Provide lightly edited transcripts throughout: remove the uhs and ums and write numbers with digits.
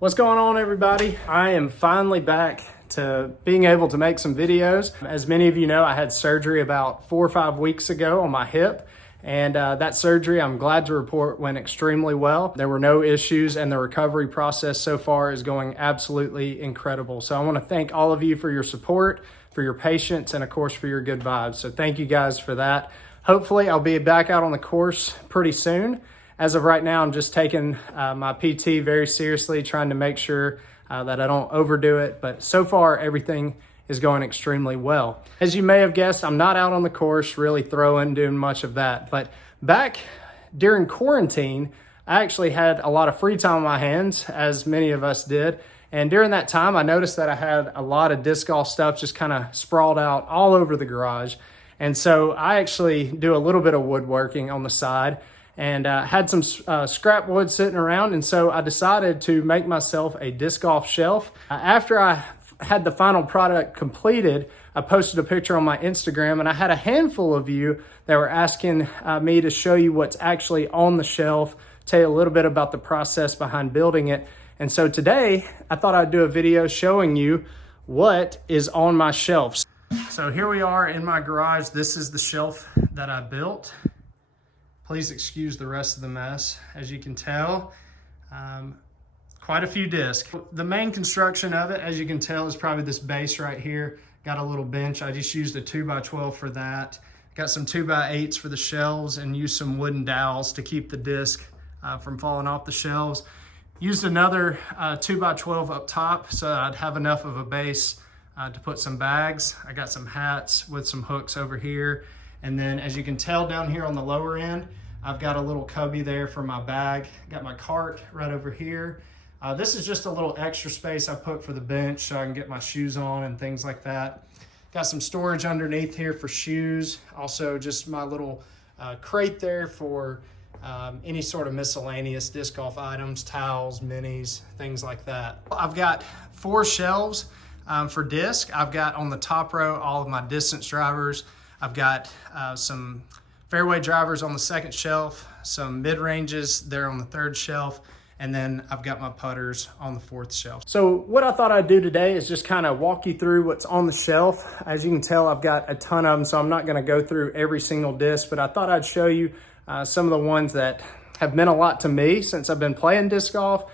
What's going on, everybody? I am finally back to being able to make some videos. As many of you know, I had surgery about 4 or 5 weeks ago on my hip, and that surgery, I'm glad to report, went extremely well. There were no issues, and the recovery process so far is going absolutely incredible. So I want to thank all of you for your support, for your patience, and of course for your good vibes. So thank you guys for that. Hopefully I'll be back out on the course pretty soon. As of right now, I'm just taking my PT very seriously, trying to make sure that I don't overdo it. But so far, everything is going extremely well. As you may have guessed, I'm not out on the course, really throwing, doing much of that. But back during quarantine, I actually had a lot of free time on my hands, as many of us did. And during that time, I noticed that I had a lot of disc golf stuff just kind of sprawled out all over the garage. And so I actually do a little bit of woodworking on the side, and had some scrap wood sitting around. And so I decided to make myself a disc golf shelf. After I had the final product completed, I posted a picture on my Instagram, and I had a handful of you that were asking me to show you what's actually on the shelf, tell you a little bit about the process behind building it. And so today I thought I'd do a video showing you what is on my shelves. So here we are in my garage. This is the shelf that I built. Please excuse the rest of the mess. As you can tell, quite a few discs. The main construction of it, as you can tell, is probably this base right here. Got a little bench. I just used a 2x12 for that. Got some 2x8s for the shelves and used some wooden dowels to keep the disc from falling off the shelves. Used another 2x12 up top so I'd have enough of a base to put some bags. I got some hats with some hooks over here. And then as you can tell down here on the lower end, I've got a little cubby there for my bag. Got my cart right over here. This is just a little extra space I put for the bench so I can get my shoes on and things like that. Got some storage underneath here for shoes. Also just my little crate there for any sort of miscellaneous disc golf items, towels, minis, things like that. I've got 4 shelves for disc. I've got on the top row all of my distance drivers. I've got some fairway drivers on the second shelf, some mid-ranges there on the third shelf, and then I've got my putters on the 4th shelf. So what I thought I'd do today is just kind of walk you through what's on the shelf. As you can tell, I've got a ton of them, so I'm not going to go through every single disc, but I thought I'd show you some of the ones that have meant a lot to me since I've been playing disc golf,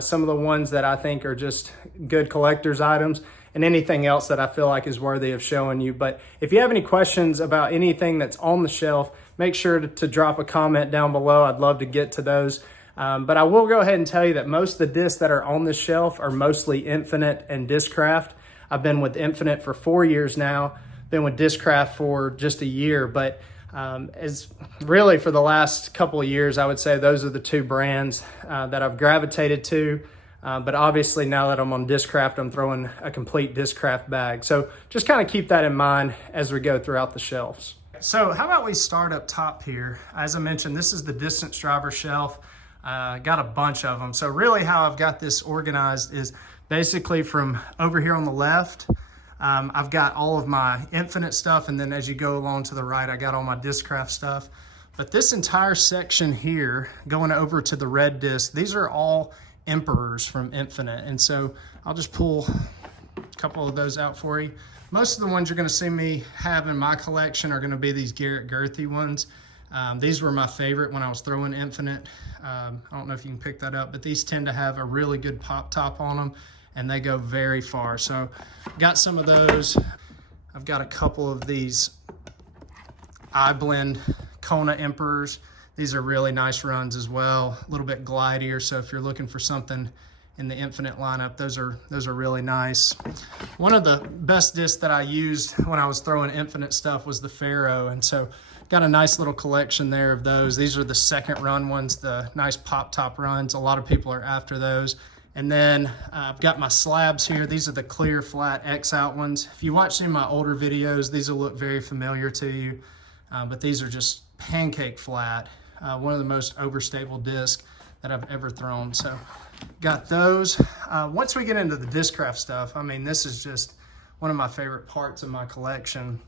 some of the ones that I think are just good collector's items, and anything else that I feel like is worthy of showing you. But if you have any questions about anything that's on the shelf, make sure to drop a comment down below. I'd love to get to those. But I will go ahead and tell you that most of the discs that are on this shelf are mostly Infinite and DISCRAFT. I've been with Infinite for 4 years now, been with DISCRAFT for just a year, but as really for the last couple of years, I would say those are the 2 brands that I've gravitated to. But obviously now that I'm on DISCRAFT, I'm throwing a complete DISCRAFT bag. So just kind of keep that in mind as we go throughout the shelves. So how about we start up top here? As I mentioned, this is the distance driver shelf. Got a bunch of them. So really how I've got this organized is basically from over here on the left, I've got all of my Infinite stuff. And then as you go along to the right, I got all my DISCRAFT stuff. But this entire section here, going over to the red disc, these are all Emperors from Infinite. And so I'll just pull a couple of those out for you. Most of the ones you're going to see me have in my collection are going to be these Garrett Girthy ones. These were my favorite when I was throwing Infinite. I don't know if you can pick that up, but these tend to have a really good pop top on them, and they go very far. So got some of those. I've got a couple of these iBlend Kona Emperors. These are really nice runs as well, a little bit glidier. So if you're looking for something in the Infinite lineup, those are really nice. One of the best discs that I used when I was throwing Infinite stuff was the Fairway, and so got a nice little collection there of those. These are the second run ones, the nice pop top runs. A lot of people are after those. And then I've got my slabs here. These are the clear flat X out ones. If you watch any of my older videos, these will look very familiar to you, but these are just pancake flat. One of the most overstable discs that I've ever thrown. So got those. Once we get into the DISCRAFT stuff, I mean, this is just one of my favorite parts of my collection.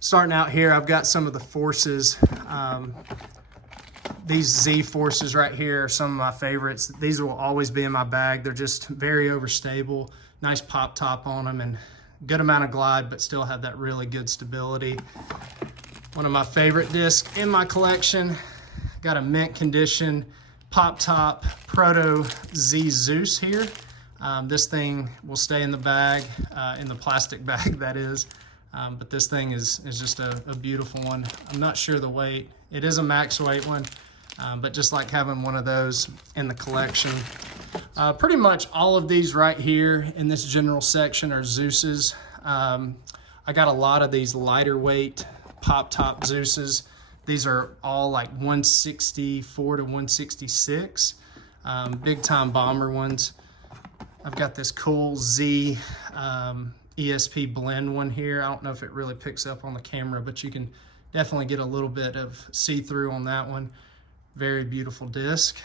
Starting out here, I've got some of the Forces These Z Forces right here are some of my favorites. These will always be in my bag. They're just very overstable, nice pop top on them, and good amount of glide, but still have that really good stability. One of my favorite discs in my collection, got a mint condition pop top Proto Z Zeus here. This thing will stay in the bag, in the plastic bag that is. But this thing is just a beautiful one. I'm not sure the weight. It is a max weight one, but just like having one of those in the collection. Pretty much all of these right here in this general section are Zeus's. I got a lot of these lighter weight pop top Zeus's. These are all like 164 to 166, big time bomber ones. I've got this cool Z ESP blend one here. I don't know if it really picks up on the camera, but you can definitely get a little bit of see-through on that one. Very beautiful disc.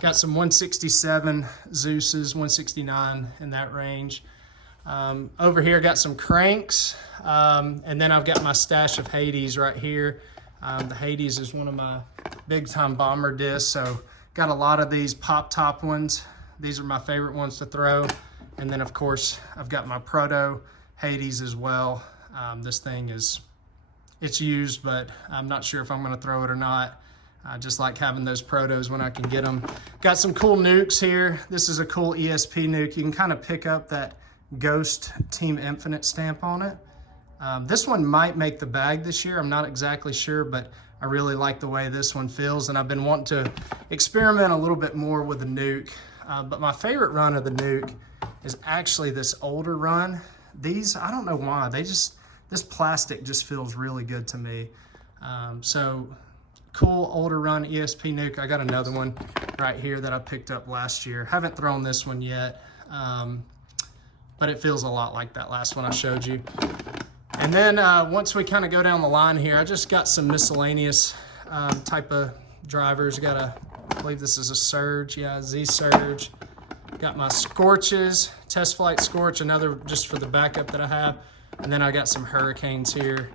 Got some 167 Zeus's, 169 in that range. Over here, got some cranks, and then I've got my stash of Hades right here. The Hades is one of my big-time bomber discs, so got a lot of these pop-top ones. These are my favorite ones to throw. And then, of course, I've got my Proto Hades as well. This thing it's used, but I'm not sure if I'm going to throw it or not. I just like having those Protos when I can get them. Got some cool nukes here. This is a cool ESP nuke. You can kind of pick up that Ghost Team Infinite stamp on it. This one might make the bag this year. I'm not exactly sure, but I really like the way this one feels, and I've been wanting to experiment a little bit more with the nuke. But my favorite run of the nuke is actually this older run. These, I don't know why, this plastic just feels really good to me. So cool older run ESP nuke. I got another one right here that I picked up last year. Haven't thrown this one yet, but it feels a lot like that last one I showed you. And then once we kind of go down the line here, I just got some miscellaneous type of drivers. I believe this is a Surge, yeah, Z Surge. Got my Scorches, Test Flight Scorch, another just for the backup that I have. And then I got some Hurricanes here.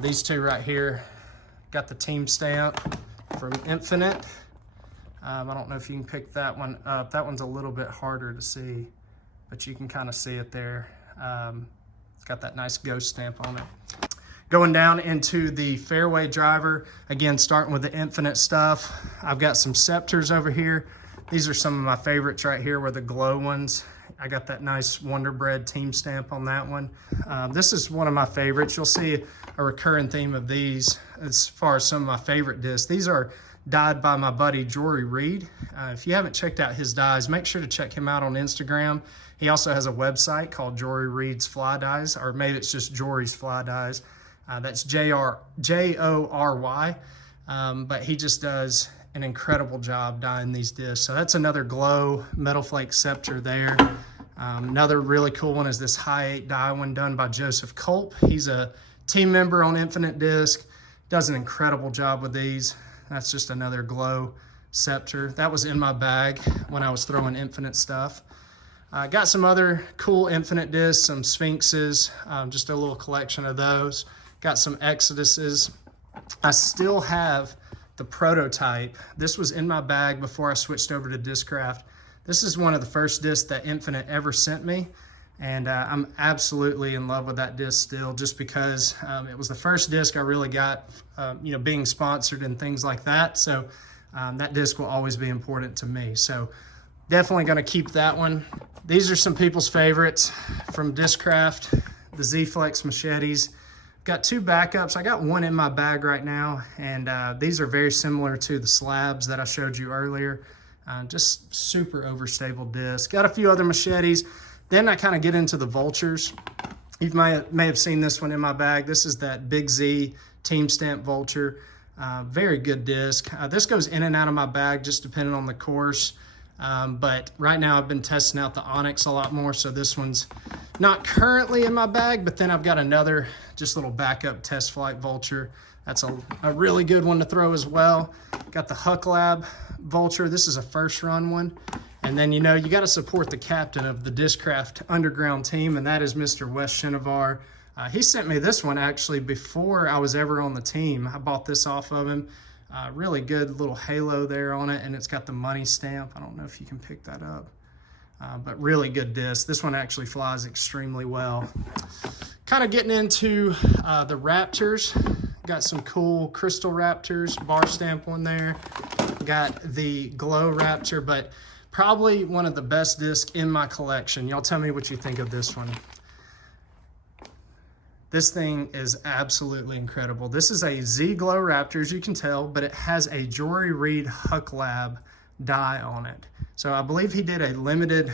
These two right here, got the team stamp from Infinite. I don't know if you can pick that one up. That one's a little bit harder to see, but you can kind of see it there. It's got that nice ghost stamp on it. Going down into the Fairway driver, again, starting with the Infinite stuff. I've got some Scepters over here. These are some of my favorites right here, were the glow ones. I got that nice Wonder Bread team stamp on that one. This is one of my favorites. You'll see a recurring theme of these as far as some of my favorite discs. These are dyed by my buddy Jory Reed. If you haven't checked out his dyes, make sure to check him out on Instagram. He also has a website called Jory Reed's Fly Dyes, or maybe it's just Jory's Fly Dyes. That's Jory, but he just does an incredible job dyeing these discs. So that's another glow Metal Flake Scepter there. Another really cool one is this High 8 dye one done by Joseph Culp. He's a team member on Infinite Disc, does an incredible job with these. That's just another glow Scepter. That was in my bag when I was throwing Infinite stuff. Got some other cool Infinite discs, some Sphinxes, just a little collection of those. Got some Exoduses. I still have the prototype. This was in my bag before I switched over to DISCRAFT. This is one of the first discs that Infinite ever sent me, and I'm absolutely in love with that disc still, just because it was the first disc I really got, being sponsored and things like that. So that disc will always be important to me. So definitely going to keep that one. These are some people's favorites from DISCRAFT, the Z-Flex machetes. Got two backups. I got one in my bag right now, and these are very similar to the slabs that I showed you earlier. Just super overstable disc. Got a few other machetes. Then I kind of get into the Vultures. You may have seen this one in my bag. This is that Big Z Team Stamp Vulture. Very good disc. This goes in and out of my bag just depending on the course. But right now I've been testing out the Onyx a lot more, so this one's not currently in my bag, but then I've got another just little backup Test Flight Vulture. That's a really good one to throw as well. Got the Huck Lab Vulture. This is a first run one. And then, you got to support the captain of the DISCRAFT underground team, and that is Mr. Wes Shinovar. He sent me this one actually before I was ever on the team. I bought this off of him. Really good little halo there on it, and it's got the money stamp. I don't know if you can pick that up, but really good disc. This one actually flies extremely well. Kind of getting into the Raptors. Got some cool Crystal Raptors, bar stamp one there. Got the Glow Raptor, but probably one of the best discs in my collection. Y'all tell me what you think of this one. This thing is absolutely incredible. This is a Z Glow Raptor, as you can tell, but it has a Jory Reid Huck Lab die on it. So I believe he did a limited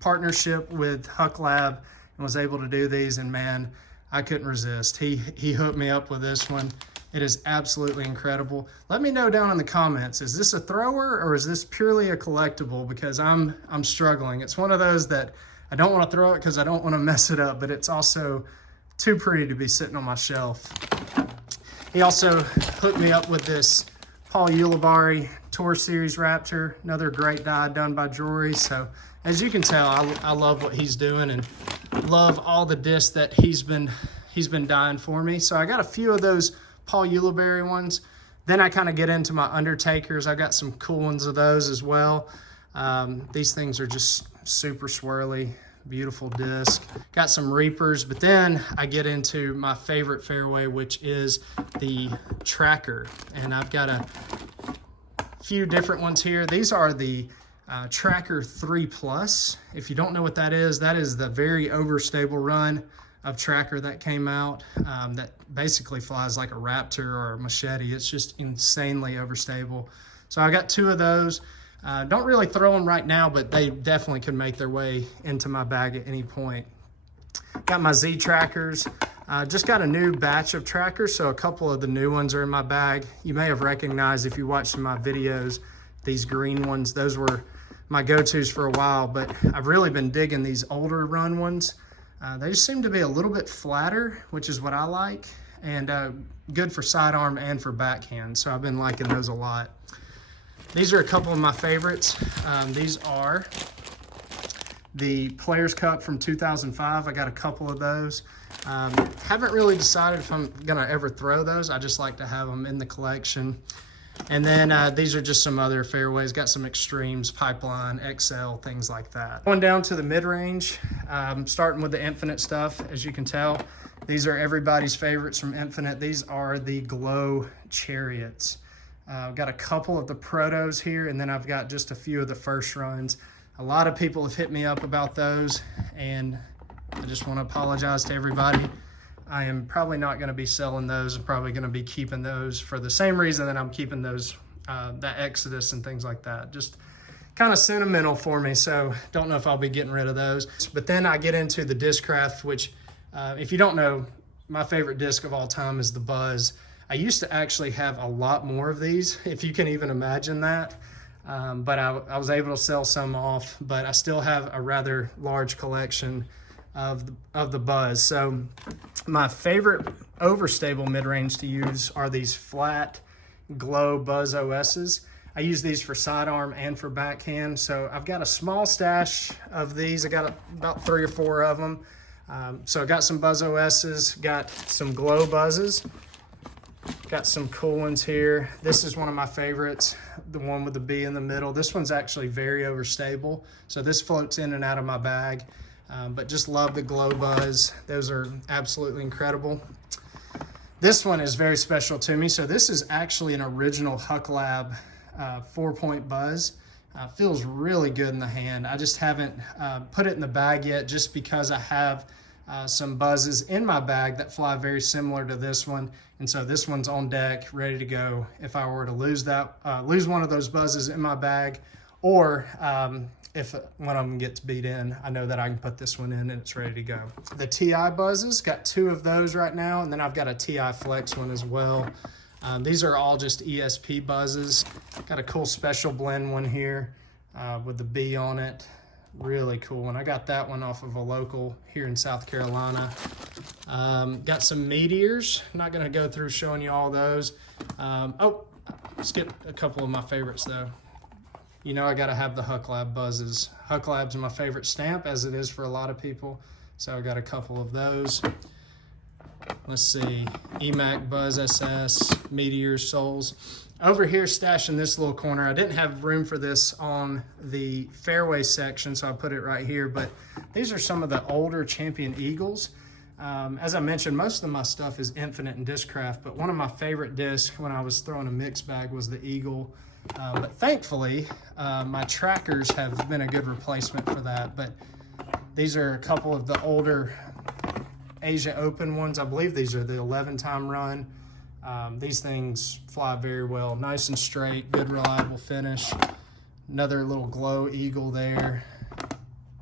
partnership with Huck Lab and was able to do these, and man, I couldn't resist. He hooked me up with this one. It is absolutely incredible. Let me know down in the comments, is this a thrower or is this purely a collectible? Because I'm struggling. It's one of those that I don't want to throw it because I don't want to mess it up, but it's also too pretty to be sitting on my shelf. He also hooked me up with this Paul Ulibarri Tour Series Raptor, another great die done by Jory. So as you can tell, I love what he's doing and love all the discs that he's been dying for me. So I got a few of those Paul Ulibarri ones. Then I kind of get into my Undertakers. I got some cool ones of those as well. These things are just super swirly, beautiful disc. Got some Reapers, but then I get into my favorite Fairway, which is the Tracker. And I've got a few different ones here. These are the Tracker 3 Plus. If you don't know what that is the very overstable run of Tracker that came out that basically flies like a Raptor or a Machete. It's just insanely overstable. So I got two of those. Don't really throw them right now, but they definitely could make their way into my bag at any point. Got my Z Trackers. Just got a new batch of trackers, so a couple of the new ones are in my bag. You may have recognized if you watched some of my videos, these green ones. Those were my go-tos for a while, but I've really been digging these older run ones. They just seem to be a little bit flatter, which is what I like, and good for sidearm and for backhand, so I've been liking those a lot. These are a couple of my favorites. These are the Players Cup from 2005. I got a couple of those. Haven't really decided if I'm gonna ever throw those. I just like to have them in the collection. And then these are just some other fairways. Got some Extremes, Pipeline, XL, things like that. Going down to the mid-range, starting with the Infinite stuff. As you can tell, these are everybody's favorites from Infinite. These are the Glow Chariots. I've got a couple of the Protos here, and then I've got just a few of the first runs. A lot of people have hit me up about those, and I just want to apologize to everybody. I am probably not going to be selling those. I'm probably going to be keeping those for the same reason that I'm keeping those, that Exodus and things like that. Just kind of sentimental for me, so don't know if I'll be getting rid of those. But then I get into the DISCRAFT, which if you don't know, my favorite disc of all time is the Buzz. I used to actually have a lot more of these, if you can even imagine that. But I was able to sell some off, but I still have a rather large collection of the Buzz. So my favorite overstable mid-range to use are these flat Glow Buzz OSs. I use these for sidearm and for backhand. So I've got a small stash of these. I got about 3 or 4 of them. So I got some Buzz OSs, got some Glow Buzzes. Got some cool ones here. This is one of my favorites, the one with the B in the middle. This one's actually very overstable, so this floats in and out of my bag. But just love the Glow Buzz. Those are absolutely incredible. This one is very special to me. So this is actually an original Huck Lab 4-point Buzz. Feels really good in the hand. I just haven't put it in the bag yet, just because I have some Buzzes in my bag that fly very similar to this one, and so this one's on deck, ready to go if I were to lose one of those Buzzes in my bag, or if one of them gets beat in, I know that I can put this one in and it's ready to go. The TI Buzzes, got 2 of those right now, and then I've got a TI Flex one as well. These are all just ESP Buzzes. Got a cool special blend one here with the B on it. Really cool, and I got that one off of a local here in South Carolina. Got some Meteors. I'm not going to go through showing you all those. Oh, skip a couple of my favorites though. You know I got to have the Huck Lab Buzzes. Huck Lab's my favorite stamp, as it is for a lot of people, so I got a couple of those. let's see, EMAC, Buzz SS, Meteors, Souls. Over here, stashed in this little corner, I didn't have room for this on the Fairway section, so I put it right here, but these are some of the older Champion Eagles. As I mentioned, most of my stuff is Infinite and DISCRAFT, but one of my favorite discs when I was throwing a mixed bag was the Eagle. But thankfully, my trackers have been a good replacement for that. But these are a couple of the older Asia Open ones. I believe these are the 11-time run. These things fly very well, nice and straight, good reliable finish. Another little glow Eagle there,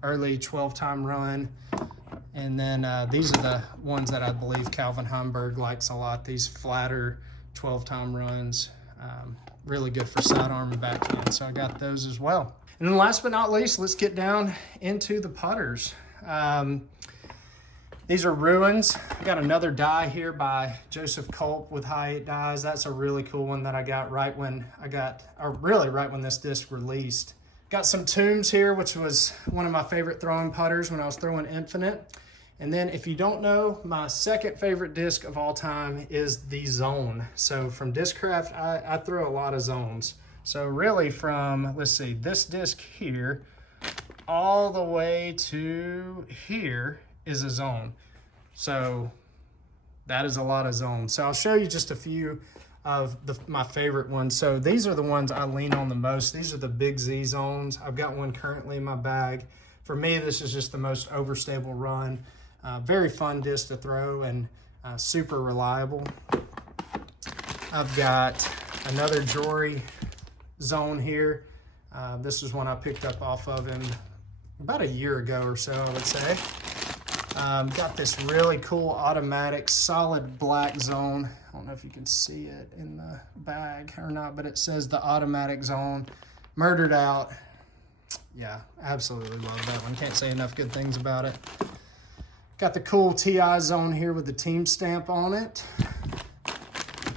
early 12-time run. And then these are the ones that I believe Calvin Heimberg likes a lot, these flatter 12-time runs. Really good for sidearm and backhand, so I got those as well. And then last but not least, let's get down into the putters. These are Ruins. I got another die here by Joseph Culp with High 8 dies. That's a really cool one that I got right when right when this disc released. Got some Tombs here, which was one of my favorite throwing putters when I was throwing Infinite. And then if you don't know, my second favorite disc of all time is the Zone. So from DISCRAFT, I throw a lot of zones. So really from, let's see, this disc here, all the way to here is a zone. So that is a lot of zones. So I'll show you just a few of my favorite ones. So these are the ones I lean on the most. These are the Big Z zones. I've got one currently in my bag. For me, this is just the most overstable run. Very fun disc to throw and super reliable. I've got another Jory zone here. This is one I picked up off of him about a year ago or so, I would say. Got this really cool automatic solid black zone. I don't know if you can see it in the bag or not, but it says the automatic zone. Murdered Out. Yeah, absolutely love that one. Can't say enough good things about it. Got the cool TI zone here with the team stamp on it.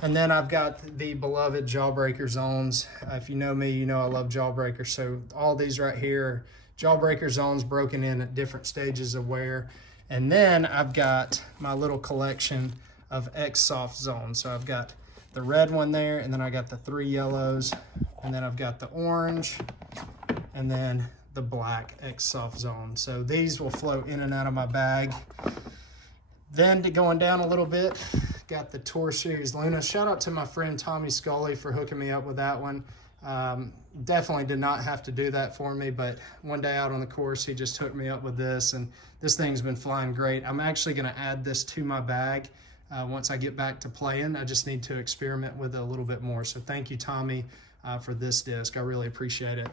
And then I've got the beloved Jawbreaker zones. If you know me, you know I love Jawbreaker. So all these right here are Jawbreaker zones broken in at different stages of wear. And then I've got my little collection of X-Soft zones. So I've got the red one there, and then I got the 3 yellows, and then I've got the orange, and then the black X-Soft zone. So these will float in and out of my bag. Then going down a little bit, got the Tour Series Luna. Shout out to my friend Tommy Scully for hooking me up with that one. Definitely did not have to do that for me, but one day out on the course, he just hooked me up with this, and this thing's been flying great. I'm actually gonna add this to my bag once I get back to playing. I just need to experiment with it a little bit more. So thank you, Tommy, for this disc. I really appreciate it.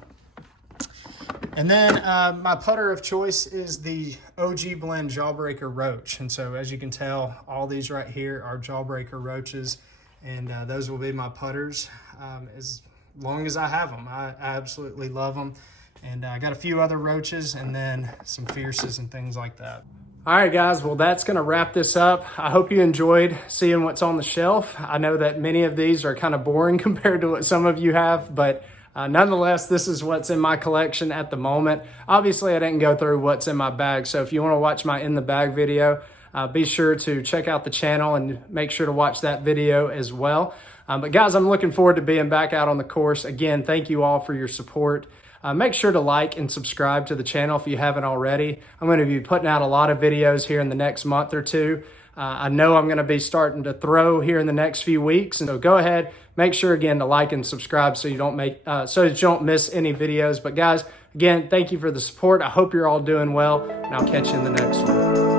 And then my putter of choice is the OG Blend Jawbreaker Roach. And so as you can tell, all these right here are Jawbreaker Roaches, and those will be my putters as long as I have them. I absolutely love them. And I got a few other Roaches and then some Fierces and things like that. All right, guys, well, that's going to wrap this up. I hope you enjoyed seeing what's on the shelf. I know that many of these are kind of boring compared to what some of you have, but nonetheless, this is what's in my collection at the moment. Obviously, I didn't go through what's in my bag, so if you want to watch my in the bag video, be sure to check out the channel and make sure to watch that video as well. But guys, I'm looking forward to being back out on the course. Again, thank you all for your support. Make sure to like and subscribe to the channel if you haven't already. I'm going to be putting out a lot of videos here in the next month or two. I know I'm going to be starting to throw here in the next few weeks, and so go ahead, make sure again to like and subscribe so you don't miss any videos. But guys, again, thank you for the support. I hope you're all doing well, and I'll catch you in the next one.